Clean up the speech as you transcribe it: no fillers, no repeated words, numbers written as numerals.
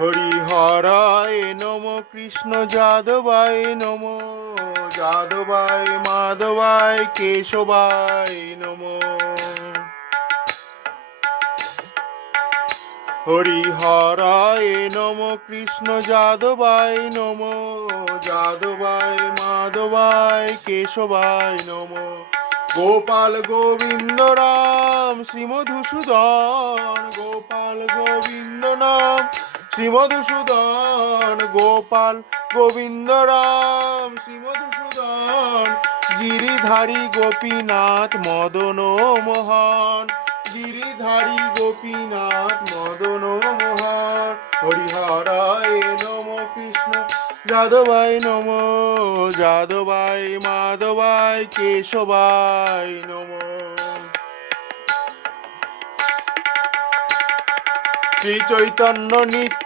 হরিহরায় নম, কৃষ্ণ যাদবায় নম, যাদবায় মাধবায় কেশবায় নম। হরিহরায় নম, কৃষ্ণ যাদবায় নম, যাদবায় মাধবায় কেশবায় নম। গোপাল গোবিন্দ রাম শ্রীমধুসূদন, গোপাল গোবিন্দ নাম শ্রীমধুসূদন, গোপাল গোবিন্দ রাম শ্রীমধুসূদন। গিরিধারী গোপীনাথ মদন মোহন, গিরিধারী গোপীনাথ মদন মোহন। হরিহরায় নম, কৃষ্ণ যাদবায় নম, যাদবায় মাধবায় কেশবায় নম। শ্রী চৈতন্য নিত্য